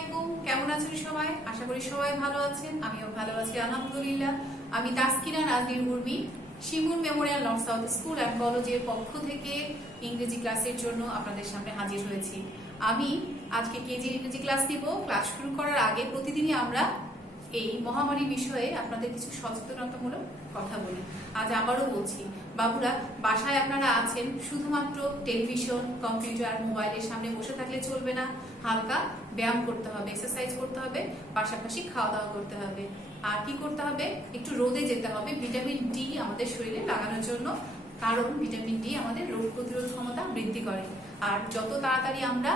আলাইকুম, কেমন আছেন সবাই? আশা করি সবাই ভালো আছেন। আমিও ভালো আছি আলহামদুলিল্লাহ। আমি Taskina Nazneen Murmi, Shimur memorial north south school and কলেজের পক্ষ থেকে ইংরেজি ক্লাসের জন্য আপনাদের সামনে হাজির হয়েছি। আমি আজকে কেজি ইংরেজি ক্লাস নিব। ক্লাস শুরু করার আগে প্রতিদিনই আমরা এই মহামারী বিষয়ে আপনাদের কিছু সচেতনতামূলক কথা বলি। আজ আবারও বলছি, বাবুরা বাসায় আপনারা আছেন, শুধুমাত্র টেলিভিশন, কম্পিউটার, মোবাইলের সামনে বসে থাকলে চলবে না। হালকা ব্যায়াম করতে হবে, এক্সারসাইজ করতে হবে, পাশাপাশি খাওয়া দাওয়া করতে হবে। আর কি করতে হবে? একটু রোদে যেতে হবে ভিটামিন ডি আমাদের শরীরে লাগানোর জন্য, কারণ ভিটামিন ডি আমাদের রোগ প্রতিরোধ ক্ষমতা বৃদ্ধি করে। আর যত তাড়াতাড়ি আমরা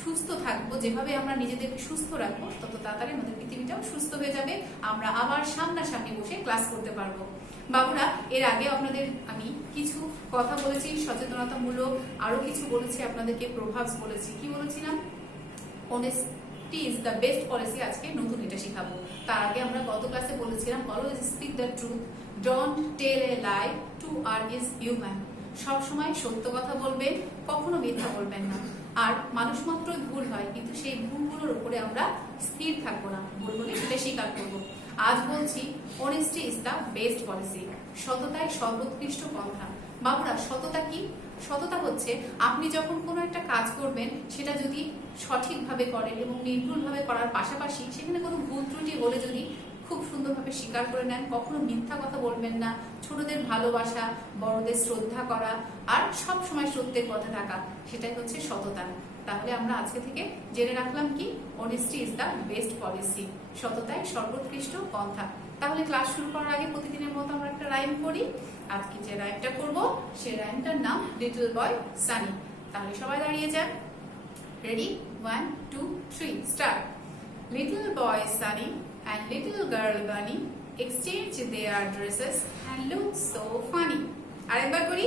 সুস্থ থাকবো, যেভাবে আমরা নিজেদেরকে সুস্থ রাখবো, তত তাড়াতাড়ি আমাদের পৃথিবীটাও সুস্থ হয়ে যাবে। আমরা আবার সামনাসামনি বসে ক্লাস করতে পারবো। বাবুরা, এর আগে আপনাদের আমি কিছু কথা বলেছি সচেতনতামূলক, আরো কিছু বলেছি আপনাদেরকে, প্রভাবস বলেছি। কি বলেছিলাম? Honesty is the best policy. আজকে নতুন এটা শেখাবো। তার আগে আমরা গত ক্লাসে বলেছিলাম always speak the truth, don't tell a lie, to err is human. সবসময় সত্য কথা বলবেন, কখনো মিথ্যা বলবেন না। আর মানুষ মাত্রই ভুল হয়, কিন্তু সেই ভুলগুলোর উপরে আমরা স্থির থাকবো না, ভুল বলে সেটা স্বীকার করবো। আজ বলছি honesty is the best policy, সততাই সর্বোৎকৃষ্ট পন্থা। বাবুরা, সততা কি? সততা হচ্ছে আপনি যখন কোনো একটা কাজ করবেন, সেটা যদি সঠিকভাবে করেন এবং নির্ভুলভাবে করার পাশাপাশি সেখানে কোনো ভুল ত্রুটি হলে যদি খুব সুন্দরভাবে স্বীকার করে নেন, কখনো মিথ্যা কথা বলবেন না, ছোটদের ভালোবাসা, বড়দের শ্রদ্ধা করা, আর সব সময় সত্যের পথে থাকা, সেটাই হচ্ছে সততা। তাহলে আমরা আজকে থেকে জেনে রাখলাম কি? Honesty is the best policy, সততাই সর্বোৎকৃষ্ট পন্থা। তাহলে ক্লাস শুরু করার আগে প্রতিদিনের মতো আমরা একটা রাইম করি। আজকে যে রাইমটা করব, সেই রাইমটার নাম লিটল বয় সানি। তাহলে সবাই দাঁড়িয়ে যান। Ready? 1 2 3 start. Little boy Sunny and little girl Bunny exchange their dresses and look so funny. আরেকবার করি।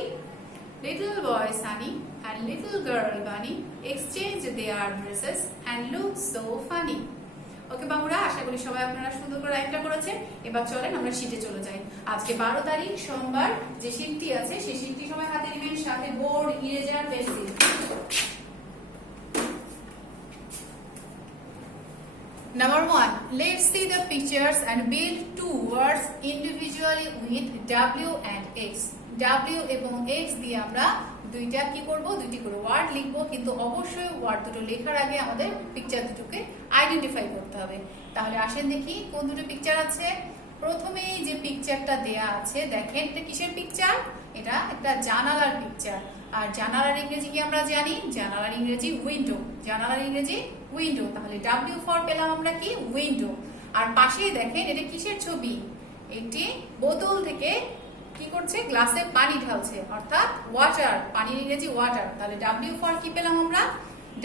Little boy Sunny and little girl Bunny exchange their dresses and look so funny. ওকে বাবুরা, আশা করি সবাই আপনারা সুন্দর করে রাইমটা করেছেন। এবার চলেন আমরা শীটে চলে যাই। আজকে 12 তারিখ সোমবার, যে শীটটি আছে সেই শীটটি সবাই হাতে নেবেন, সাথে board, eraser, pencil. Number 1, let's see the pictures and build two words individually with W and X. W এবং X দিয়ে আমরা দুইটা কি করব? দুইটি করে ওয়ার্ড লিখবো, কিন্তু অবশ্যই ওয়ার্ড দুটো লেখার আগে আমাদের পিকচার দুটোকে আইডেন্টিফাই করতে হবে। তাহলে আসেন দেখি কোন দুটো পিকচার আছে। প্রথমেই যে পিকচারটা দেয়া আছে, দেখেন এটা কিসের পিকচার? এটা একটা জানালার পিকচার। আর জানালার ইংরেজি কি আমরা জানি? জানালার ইংরেজি উইন্ডো। জানালার ইংরেজি উইন্ডো। তাহলে ডাব্লিউ ফর পেলাম আমরা কি? উইন্ডো। আর পাশেই দেখেন এটা কিসের ছবি? একটি বোতল থেকে কি করছে? গ্লাসে পানি ঢালছে, অর্থাৎ ওয়াটার। পানির ইংরেজি ওয়াটার। তাহলে ডাব্লিউ ফর কি পেলাম আমরা?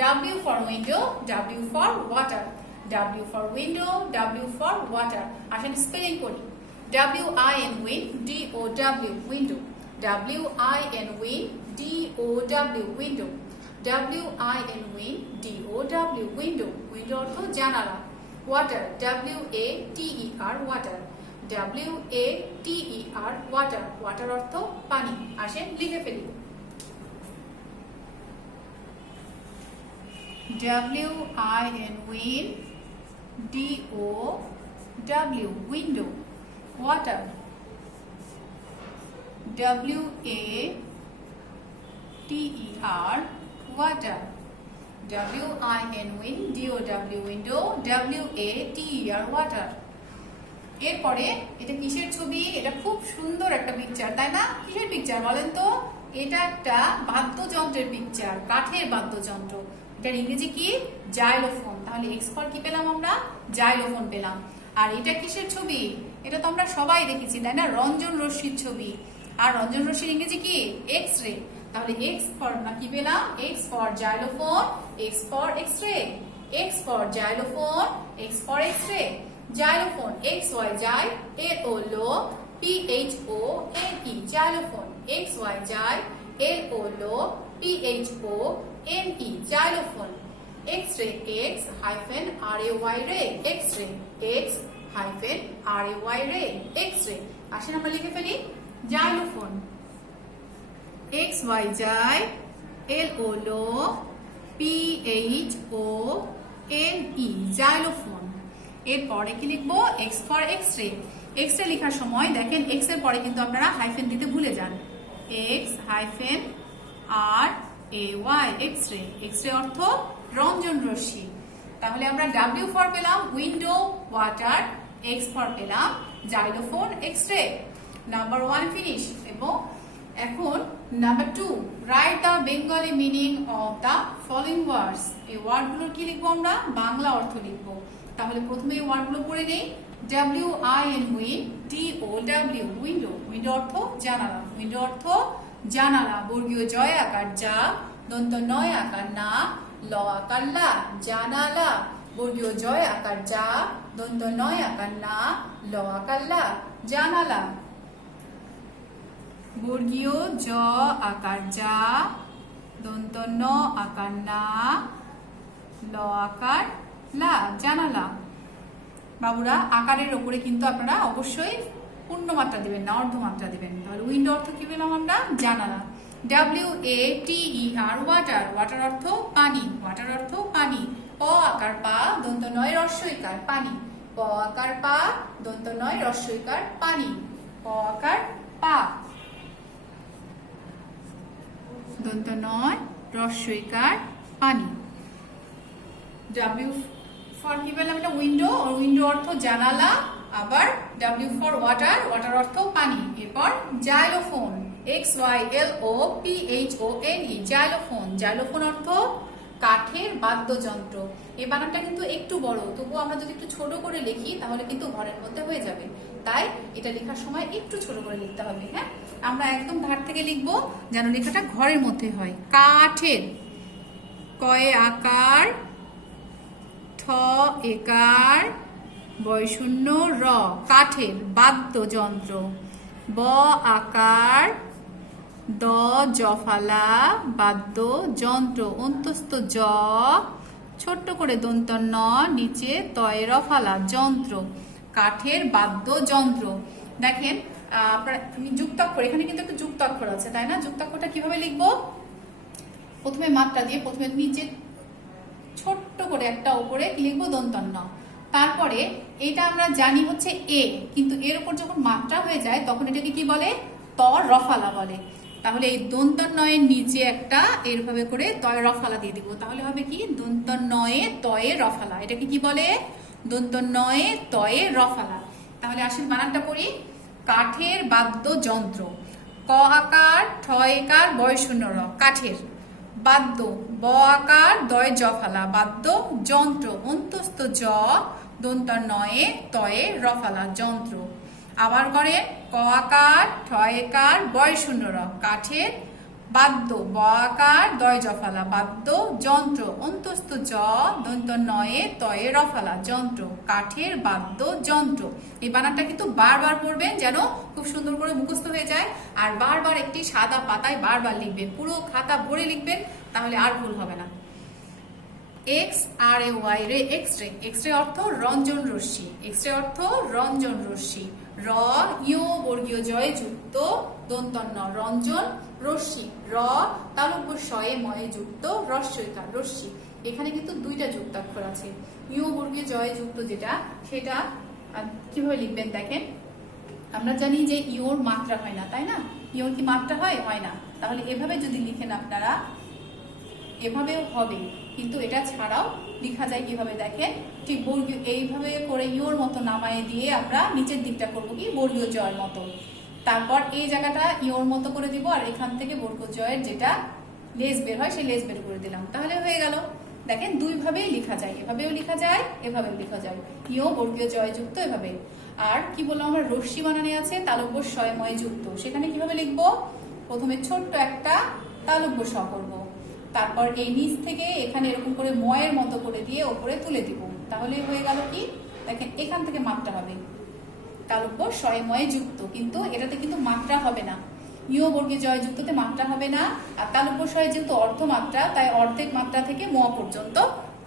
W for window, W for water. W for window, W for water. আসেন স্পেলিং করি। W-I-N win, D-O-W window. W-I-N win, D-O-W window. W-I-N win, D-O-W window. Window অর্থ জানালা। Water, W-A-T-E-R water. W-A-T-E-R water. Water অর্থ পানি। আসেন লিখে ফেলি। W-I-N win, D-O-W window. Water, W-A-T-E-R water. W-I-N win, D-O-W window, W-A-T-E-R water. এরপরে এটা কিসের ছবি? এটা খুব সুন্দর একটা পিকচার, তাই না? কিসের পিকচার বলেন তো? এটা একটা বাদ্যযন্ত্রের পিকচার, কাঠের বাদ্যযন্ত্র। এটার ইংরেজি কি? জাইলোফোন। তাহলে এক্স ফর কি পেলাম আমরা? জাইলোফোন পেলাম। আর এটা কিসের ছবি? এটা তো আমরা সবাই দেখেছি, তাই না? রঞ্জন রশ্মির ছবি। আর রঞ্জন রশ্মির ইংরেজি কি? X ray. তাহলে এক্স ফর না কি পেলাম? X for xylophone, X for X ray. X for xylophone, X for X ray. Xylophone, X Y Z, L O lo, P H O N E xylophone. X Y Z, L O lo, P H O N E xylophone. X ray, X hyphen R A Y ray, X ray. X hyphen R A Y ray, X ray. আসেন আমরা লিখে ফেলি। Xylophone, X Y Z, L O lo, P H O N E, xylophone. এরপরে কি লিখবো? X for X-ray. X-ray লেখার সময় দেখেন এক্স এর পরে কিন্তু আপনারা হাইফেন দিতে ভুলে যান। X hyphen R A Y, X-ray. X-ray অর্থ রঞ্জন রশ্মি। তাহলে আমরা ডাব্লিউ ফর পেলাম উইন্ডো, ওয়াটার, এক্স ফর পেলাম জাইলোফোন, এক্স-রে। Number 1 finish. এবং এখন number 2, write the Bengali meaning of the following ওয়ার্ডস। এই ওয়ার্ডগুলোর কি লিখবো? আমরা বাংলা অর্থ লিখবো। তাহলে প্রথমে এই ওয়ার্ডগুলো পড়ে নেই। W I N win, T O W, window. Window অর্থ জানালা। উইন্ডো অর্থ জানালা। বর্গীয় জয় আকার যা, দন্ত নয় আকার না, ল আকার লা, জানালা। বর্গীয় জয় আকার যা, দন্ত নয় আকার না, ল আকার লা, জানালা। বর্গীয় জ আকার যা, দন্ত ন আকার না, ল আকার লা, জানালা। বাবুরা, আকারের ওপরে কিন্তু আপনারা অবশ্যই পূর্ণমাত্রা দিবেন না, অর্ধমাত্রা দিবেন। তাহলে উইন্ডো অর্থ কি পেলাম আমরা? জানালা। W A T E R, water. Water অর্থ পানি। ওয়াটার অর্থ পানি। প আকার পা, দন্ত নয় রস্বইকার, পানি। প আকার পা, দন্ত নয় রস্বইকার, পানি। প আকার পা, দন্ত নয় রস্বইকার, পানি। ডাব্লিউ ফর কি পেলাম? এটা উইন্ডো। উইন্ডো অর্থ জানালা। আবার ডাব্লিউ ফর ওয়াটার। ওয়াটার অর্থ পানি। এরপর xylophone, X Y L O P H O N E, xylophone. Xylophone অর্থ কাঠের বাদ্যযন্ত্র। এই বানানটা কিন্তু একটু বড়, তবুও আমরা যদি একটু ছোট করে লিখি তাহলে কিন্তু ঘরের মধ্যে হয়ে যাবে। তাই এটা লেখার সময় একটু ছোট করে লিখতে হবে। হ্যাঁ, আমরা একদম ধার থেকে লিখবো যেন লেখাটা ঘরের মধ্যে হয়। কাঠের, কয়ে আকার, ঠ একার, বয় শূন্য র, কাঠের বাদ্যযন্ত্র। ব আকার, দ জফালা, বাদ্যযন্ত্র। অন্তস্থ জ, ছোট্ট করে দন্ত ন, নিচে তয় রফালা, যন্ত্র। কাঠের বাদ্যযন্ত্র। দেখেন যুক্তাক্ষর, এখানে কিন্তু একটা যুক্তাক্ষর আছে, তাই না? যুক্তাক্ষরটা কিভাবে লিখবো? প্রথমে মাত্রা দিয়ে, প্রথমে নিচে ছোট্ট করে একটা উপরে কি লিখবো? দন্ত ন। তারপরে এটা আমরা জানি হচ্ছে এ, কিন্তু এর উপর যখন মাত্রা হয়ে যায় তখন এটাকে কি বলে? ত রফালা বলে। তাহলে এই দন্ত নয়ের নিচে একটা এরভাবে করে তয় রফালা দিয়ে দিব। তাহলে হবে কি? দন্ত নয়ে তয়ে রফালা। এটাকে কি বলে? দন্ত নয়ে তয়ে রফালা। তাহলে আসেন বানানটা পড়ি। কাঠের বাদ্যযন্ত্র। ক আকার, ঠ একার, বয় শূন্য র, কাঠের। বাদ্য, ব আকার, দয় জফালা, বাদ্য যন্ত্র। অন্তস্থ জ, দন্ত নয়ে তয়ে রফালা, যন্ত্র। আবার করে ক আকার, ঠ একার, বয় শূন্য র, কাঠের বাদ্য, ব আকার, দয় জফালা, বাদ্য যন্ত্র। অন্তস্থ জ, দন্ত নয়ে তয়ে রফালা, যন্ত্র। কাঠের বাদ্য যন্ত্র। এই বানানটা কিন্তু বারবার পড়বেন যেন খুব সুন্দর করে মুখস্থ হয়ে যায়। আর বারবার একটি সাদা পাতায় বারবার লিখবেন, পুরো খাতা ভরে লিখবেন, তাহলে আর ভুল হবে না। এক্স আর এ ওয়াই রে, এক্স-রে। এক্স-রে অর্থ রঞ্জন রশ্মি। এক্স-রে অর্থ রঞ্জন রশ্মি। র ইয় বর্গীয় জয়ে যুক্ত দন্ত ন, রঞ্জন রশ্মি। র তালব্য শয়ে ময়ে যুক্ত রস্বইকার, রশ্মি। এখানে কিন্তু দুইটা যুক্তাক্ষর আছে। ইয় বর্গীয় জয়ে যুক্ত যেটা, সেটা কিভাবে লিখবেন দেখেন। আমরা জানি যে ইয়োর মাত্রা হয় না, তাই না? ইয়োর কি মাত্রা হয়? হয় না। তাহলে এভাবে যদি লিখেন আপনারা, এভাবেও হবে, কিন্তু এটা ছাড়াও লেখা যায় কিভাবে দেখেন। ঠিক বর্গীয় এইভাবে করে ইয়োর মতো নামায়ে দিয়ে আমরা নিচের দিকটা করবো কি? বর্গীয় জয়ের মতো। তারপর এই জায়গাটা ইয়োর মতো করে দিব, আর এখান থেকে বর্গীয় জয়ের যেটা লেজ বের হয় সেই লেজ বের করে দিলাম। তাহলে হয়ে গেল। দেখেন দুইভাবেই লেখা যায়, এভাবেও লেখা যায়, এভাবেও লেখা যায়। ইয় বর্গীয় জয় যুক্ত এভাবে। আর কি বললাম আমরা? রশ্মি বানানে আছে তালব্য শয় ময় যুক্ত। সেখানে কিভাবে লিখবো? প্রথমে ছোট্ট একটা তালব্য স করবো, তারপর এই নিচ থেকে এখানে এরকম করে ময়ের মতো করে দিয়ে ওপরে তুলে দিব। তাহলে হয়ে গেল কি? দেখেন এখান থেকে মাত্রা হবে তালব্য শয় ময় যুক্ত, কিন্তু এটাতে কিন্তু মাত্রা হবে না। ইয় বর্গীয় জয় যুক্ততে মাত্রা হবে না। আর তালব্য শয় যেহেতু অর্ধমাত্রা, তাই অর্ধেক মাত্রা থেকে ম পর্যন্ত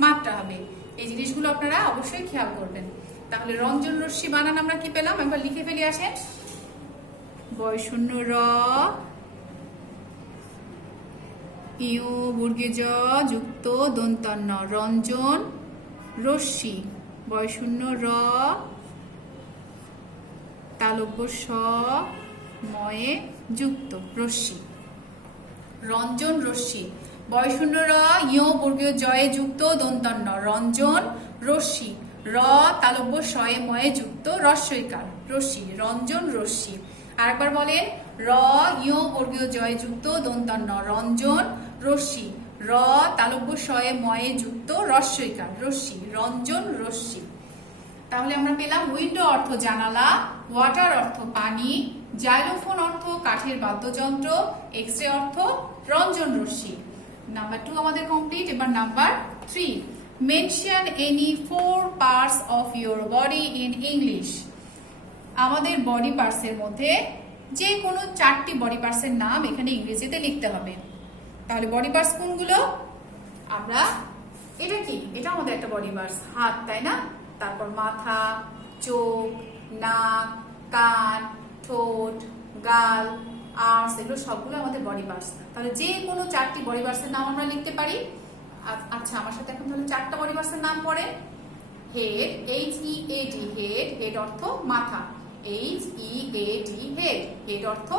মাত্রা হবে। এই জিনিসগুলো আপনারা অবশ্যই খেয়াল করবেন। তাহলে রঞ্জন রশ্মি বানান আমরা কি পেলাম? একবার লিখে ফেলি আসেন। বয় শূন্য র, ইয় বর্গীয় জ যুক্ত দন্ত ন, রঞ্জন রশ্মি, বয়শূন্য র, তালব্য স, ময়ে যুক্ত, রশ্মি। রঞ্জন রশ্মি, বয়শূন্য র, ইয় বর্গীয় জয়ে যুক্ত, দন্তন্য, রঞ্জন রশ্মি, র তালব্য শয়ে ময়ে যুক্ত, রস্বইকার, রশ্মি, রঞ্জন রশ্মি। আরেকবার বলেন, র ইয় বর্গীয় জয়ে যুক্ত, দন্তন্য, রঞ্জন রশ্মি, র তালব্য শয়ে ময়ে যুক্ত, রস্বইকার, রশ্মি, রঞ্জন রশ্মি। তাহলে আমরা পেলাম উইন্ডো অর্থ জানালা, ওয়াটার অর্থ পানি, জাইলোফোন অর্থ কাঠের বাদ্যযন্ত্র, এক্সরে অর্থ রঞ্জন রশ্মি। নাম্বার 2 আমাদের কমপ্লিট। এবার number 3, mention any 4 parts of your body in English. আমাদের বডি পার্টসের মধ্যে যে কোনো 4টি বডি পার্টসের নাম এখানে ইংরেজিতে লিখতে হবে। তাহলে বডি পার্টস কোনগুলো? আমরা এটা কি, এটা আমাদের একটা বডি পার্টস, হাত, তাই না? তারপর মাথা, চোখ, নাক, কান, ঠোঁট, গাল, আর্স, এগুলো সবগুলো আমাদের বডি পার্টস। তাহলে যে কোনো 4টি বডি পার্টসের নাম আমরা লিখতে পারি। আচ্ছা, আমার সাথে এখন তাহলে 4টা বডি পার্টসের নাম পড়ে। হেড, HEAD, হেড, হেড অর্থ মাথা, HEAD, হেড, হেড অর্থ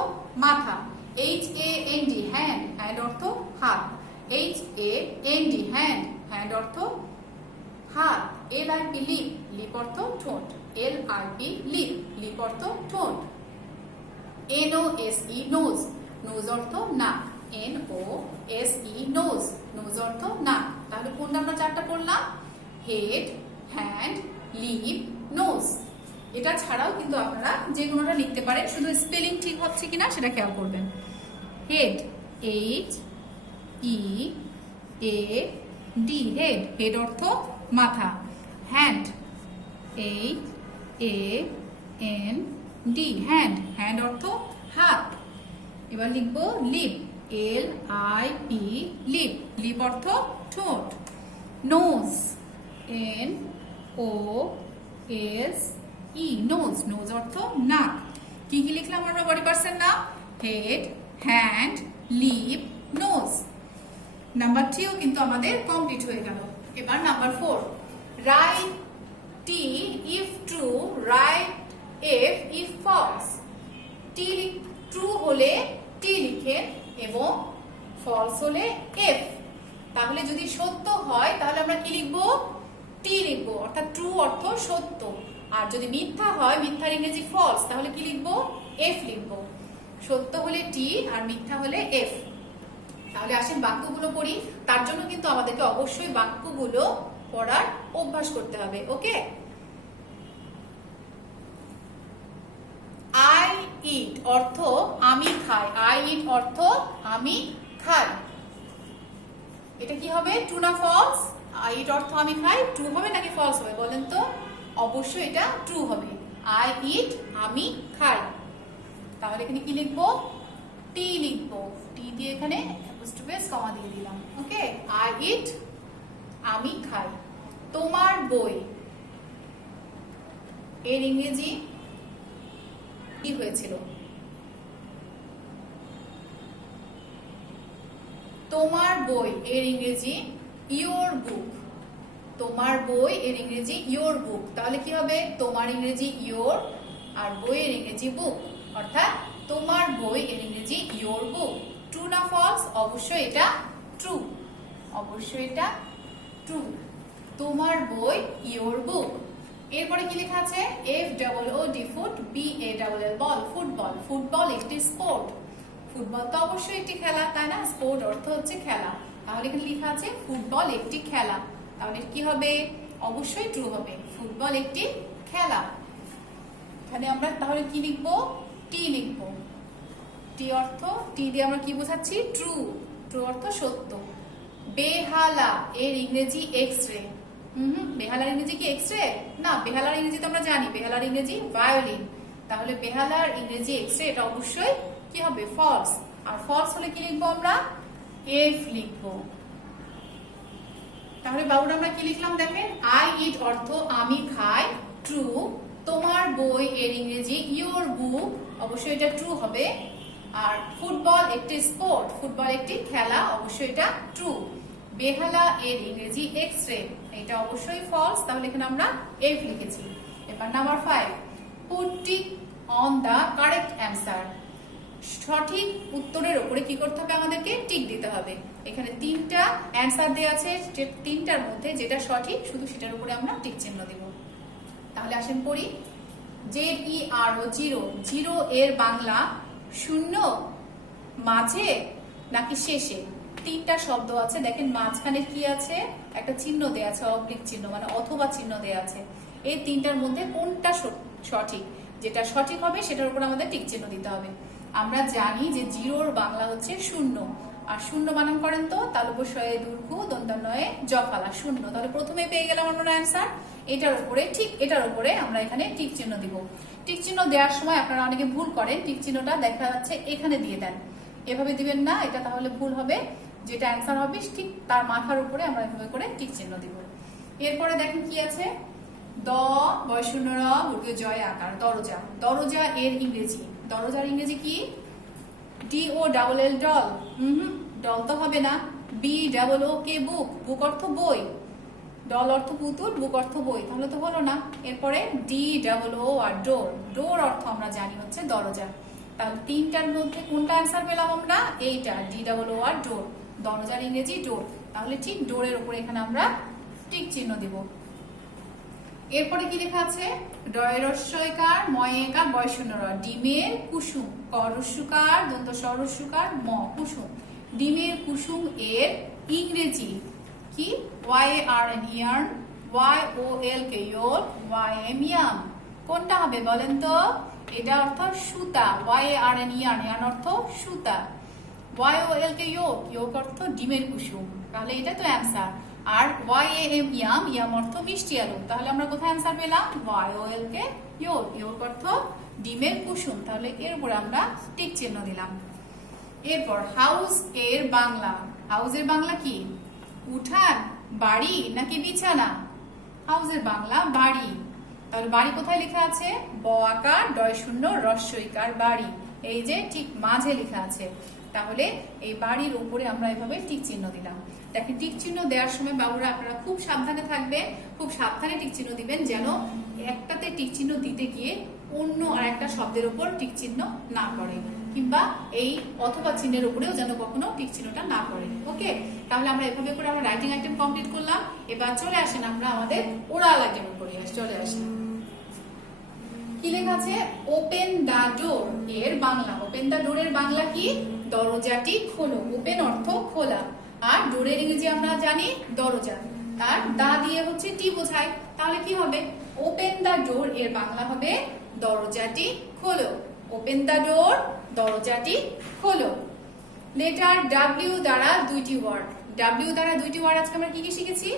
মাথা। HAND, হ্যান্ড, হ্যান্ড অর্থ হাত, HAND, হ্যান্ড, হ্যান্ড অর্থ হাত। LIP, লিপ, লিপ অর্থ ঠোঁট, LIP, লিপ, লিপ অর্থ ঠোঁট। NOSE, নোজ, নোজ অর্থ নাক, NOSE, নোজ, নোজ অর্থ নাক। তাহলে কোনটা আমরা 4টা পড়লাম? Head, hand, lip, nose. এটা ছাড়াও কিন্তু আপনারা যে কোনোটা লিখতে পারেন, শুধু স্পেলিং ঠিক হচ্ছে কিনা সেটা খেয়াল করবেন। হেড, HEAD, হেড, হেড অর্থ মাথা। হ্যান্ড, HAND, হ্যান্ড, হ্যান্ড অর্থ হাত। এবার লিখবো লিপ, LIP, লিপ, লিপ অর্থ ঠোঁট। নোজ, NOSE, নোজ, নোজ অর্থ নাক। কি কি লিখলাম আমরা বডি পার্টসের নাম? Head, hand, lip, nose. Number 3ও কিন্তু আমাদের কমপ্লিট হয়ে গেল। এবার number 4, right T if true, write F if false. T true হলে T লিখেন এবং ফলস হলে F। তাহলে যদি সত্য হয় তাহলে আমরা কি লিখবো? T লিখবো, অর্থাৎ ট্রু অর্থ সত্য। আর যদি মিথ্যা হয়, মিথ্যার ইংরেজি ফলস, তাহলে কি লিখবো? F লিখবো। সত্য হলে T আর মিথ্যা হলে F। তাহলে আসেন বাক্যগুলো পড়ি। তার জন্য কিন্তু আমাদেরকে অবশ্যই বাক্যগুলো পড়ার অভ্যাস করতে হবে। ওকে, আই ইট অর্থ আমি খাই, আই ইট অর্থ আমি খাই। এটা কি হবে? ট্রু না ফলস? আই ইট অর্থ আমি খাই, ট্রু হবে নাকি ফলস হবে বলেন তো? অবশ্যই এটা ট্রু হবে। আই ইট, আমি খাই। তাহলে এখানে কি লিখবো? টি লিখবো। টি দিয়ে এখানে অ্যাপোস্ট্রোফি কমা দিয়ে দিলাম। ওকে, আই ইট, আমি খাই। তোমার বই এর ইংরেজি কি হয়েছিল? তোমার বই এর ইংরেজি ইয়োর বুক। তোমার বই এর ইংরেজি ইয়োর বুক। তাহলে কি হবে? তোমার ইংরেজি ইয়োর আর বইয়ের ইংরেজি বুক, অর্থাৎ তোমার বই এর ইংরেজি ইয়োর বুক। ট্রু না ফলস? অবশ্যই এটা ট্রু, অবশ্যই এটা ট্রু। তোমার বই ইয়োর বুক। এরপরে কি লেখা আছে? FOOD, ফুট, BALL, বল, ফুটবল। ফুটবল একটি স্পোর্ট। ফুটবল তো অবশ্যই একটি খেলা, তাই না? স্পোর্ট অর্থ হচ্ছে খেলা। তাহলে এখানে লেখা আছে ফুটবল একটি খেলা। তাহলে কি হবে? অবশ্যই ট্রু হবে, ফুটবল একটি খেলা। এখানে আমরা তাহলে কি লিখবো? টি লিখবো। টি অর্থ, টি দিয়ে আমরা কি বোঝাচ্ছি? ট্রু, ট্রু অর্থ সত্য। বেহালা এর ইংরেজি এক্সরে। বেহালার ইংরেজি কি এক্সরে? না, বেহালার ইংরেজি তো আমরা জানি, বেহালার ইংরেজি ভায়োলিন। তাহলে বেহালার ইংরেজি এক্সরে, এটা অবশ্যই কি হবে? ফলস। আর ফলস হলে কি লিখবো আমরা? এফ লিখবো। তাহলে বাবুরা আমরা কি লিখলাম দেখেন? আই ইট অর্থ আমি খাই, ট্রু। তোমার বই এর ইংরেজি ইয়োর বুক, অবশ্যই এটা ট্রু হবে। আর ফুটবল একটি স্পোর্ট, ফুটবল একটি খেলা, অবশ্যই এটা ট্রু। বেহালা এর ইংরেজি এক্স রে, এটা অবশ্যই ফলস, তাহলে এখানে আমরা এফ লিখেছি। এবার number 5, put tick on the correct answer. সঠিক উত্তরের উপরে কি করতে হবে, আমাদেরকে টিক দিতে হবে। এখানে 3টা অ্যান্সার দেওয়া আছে, যে 3টার মধ্যে যেটা সঠিক শুধু সেটার উপরে আমরা টিক চিহ্ন দেব। তাহলে আসেন পড়ি। ZERO, জিরো, জিরো এর বাংলা শূন্য, মাঝে নাকি শেষে? 3টা শব্দ আছে, দেখেন মাঝখানে কি আছে, একটা চিহ্ন দেয়া আছে, অবলিক চিহ্ন মানে অথবা চিহ্ন দেয়া আছে। এই 3টার মধ্যে কোনটা সঠিক? যেটা সঠিক হবে সেটার উপর আমাদের টিক চিহ্ন দিতে হবে। আমরা জানি যে জিরোর বাংলা হচ্ছে শূন্য, আর শূন্য বানান করেন তো তালব্যশয়ে দীর্ঘ দন্তান্বয়ে জফালা শূন্য। তাহলে প্রথমে পেয়ে গেলাম আমরা অ্যান্সার। এটার উপরে ঠিক এটার উপরে আমরা এখানে টিক চিহ্ন দিব। টিক চিহ্ন দেওয়ার সময় আপনারা অনেকে ভুল করেন, টিক চিহ্নটা দেখা যাচ্ছে এখানে দিয়ে দেন, এভাবে দিবেন না, এটা তাহলে ভুল হবে। যেটা অ্যান্সার হবে ঠিক তার মাথার উপরে আমরা এভাবে করে টিক চিহ্ন দিব। এরপরে দেখেন কি আছে, দ বয়শূন্য র বর্গীয় জয় আকার, দরজা। দরজা এর ইংরেজি, দরজার ইংরেজি কি? DOLL ডল, ডল তো হবে না। BOOK বুক, বুক অর্থ বই, ডল অর্থ পুতুল, বুক অর্থ বই, তাহলে তো হলো না। এরপরে DOOR ডোর, ডোর অর্থ আমরা জানি হচ্ছে দরজা। তাহলে 3টার মধ্যে কোনটা অ্যান্সার পেলাম আমরা? এইটা DOOR ডোর, দরজার ইংরেজি ডোর। তাহলে ঠিক ডোরের উপরে এখানে আমরা টিক চিহ্ন দিব। এরপরে কি লেখা আছে, ডয়রস্বইকার ময়েকার বয়শূন্য র, ডিমের কুসুম, করস্যকার দন্ত সরস্যকার ম, কুসুম। ডিমের কুসুম এর ইংরেজি কি? YARN yarn, YOLK yellow, YM yam. কোনটা হবে বলেন তো? এটা অর্থ সুতা, YARN ইয়ার্ন, ইয়ার্ন অর্থ সুতা। YOLK ইয়োক, ইয়োক অর্থ ডিমের কুসুম, তাহলে এটা তো অ্যান্সার। আর YAM ইয়াম, ইয়াম অর্থ মিষ্টি আলু, তাহলে আমরা কোথায় অ্যান্সার পেলাম? YOLK ইয়োক, ইয়োক অর্থ ডিমের কুসুম, তাহলে এর উপরে আমরা টিক চিহ্ন দিলাম। এরপর হাউস এর বাংলা, হাউসের বাংলা কি? উঠান, বাড়ি নাকি বিছানা? হাউসের বাংলা বাড়ি, তাহলে বাড়ি কোথায় লেখা আছে? ব আকার ডয় শূন্য রস্বইকার বাড়ি, এই যে ঠিক মাঝে লেখা আছে। তাহলে এই বাড়ির উপরে আমরা এভাবে টিক চিহ্ন দিলাম। দেখেন টিক চিহ্ন দেওয়ার সময় বাবুরা আপনারা খুব সাবধানে থাকবেন, খুব সাবধানে টিক চিহ্ন দিবেন, যেন একটাতে টিক চিহ্ন দিতে গিয়ে অন্য আর একটা শব্দের উপর টিক চিহ্ন না পড়ে, কিংবা এই অথবা চিহ্নের উপরেও যেন কখনো টিক চিহ্নটা না পড়ে। ওকে, তাহলে আমরা এভাবে করে আমরা রাইটিং আইটেম কমপ্লিট করলাম। এবার চলে আসেন আমরা আমাদের ওরাল আইটেম উপরে চলে আসেন। কি লেখা আছে? ওপেন দা ডোর এর বাংলা, ওপেন দা ডোর এর বাংলা কি? দরজাটি খোলো। ওপেন অর্থ খোলা, আর ডোরের ইংরেজি আমরা জানি দরজা, তার দা দিয়ে হচ্ছে টি বোঝায়, তাহলে কি হবে? ওপেন দা ডোর এর বাংলা হবে দরজাটি খোলো। ওপেন দা ডোর, দরজাটি খোলো। লেটার W দ্বারা দুইটি ওয়ার্ড, W দ্বারা দুইটি ওয়ার্ড আজকে আমরা কি কি শিখেছি?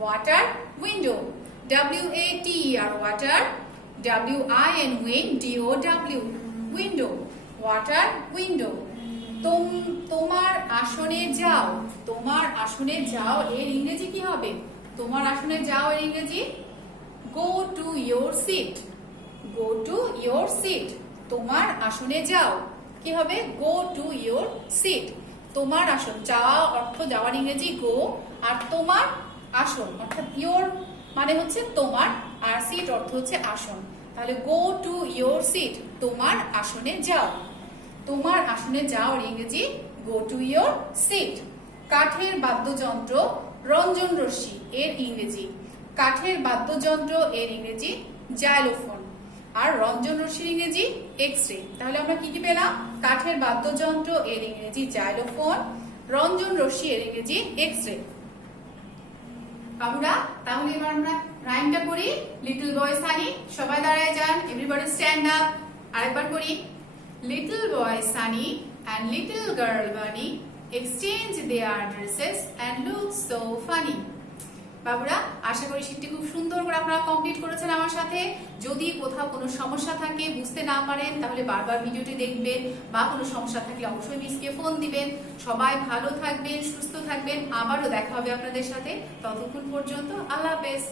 Water, window, WATER water, WIN win, DOW window, water window. তোমার আসনে যাও, তোমার আসনে যাও এর ইংরেজি কি হবে? তোমার আসনে যাও এর ইংরেজি go to your seat, go to your seat. তোমার আসনে যাও কি হবে? Go to your seat. তোমার আসন, যাওয়া অর্থ যাওয়ার ইংরেজি গো, আর তোমার আসন অর্থাৎ ইয়োর মানে হচ্ছে তোমার, আর সিট অর্থ হচ্ছে আসন, তাহলে গো টু ইয়োর সিট, তোমার আসনে যাও। তোমার আসনে যাও এর ইংরেজি গো টু ইয়োর সিট। কাঠের বাদ্যযন্ত্র রঞ্জন রশ্মি এর ইংরেজি, কাঠের বাদ্যযন্ত্র এর ইংরেজি জাইলোফোন, আর রঞ্জন রশ্মির ইংরেজি এক্স রে। তাহলে আমরা কি কি পেলাম? কাঠের বাদ্যযন্ত্র এর ইংরেজি জাইলোফোন, রঞ্জন রশ্মি এর ইংরেজি এক্স রে। বাবুরা, তাহলে এবার আমরা রাইমটা করি। লিটল বয় সানি, সবাই দাঁড়ায় যান, এভরিবডি স্ট্যান্ড আপ। আরেকবার করি। Little boy Sunny and little girl Bunny exchange their dresses and look so funny. বাবুরা, আশা করি শীটটি খুব সুন্দর করে আপনারা কমপ্লিট করেছেন আমার সাথে। যদি কোথাও কোনো সমস্যা থাকে, বুঝতে না পারেন, তাহলে বারবার ভিডিওটি দেখবেন, বা কোনো সমস্যা থাকলে অবশ্যই মিসকে ফোন দিবেন। সবাই ভালো থাকবেন, সুস্থ থাকবেন, আবারও দেখা হবে আপনাদের সাথে। ততক্ষণ পর্যন্ত আল্লাহ হাফেজ।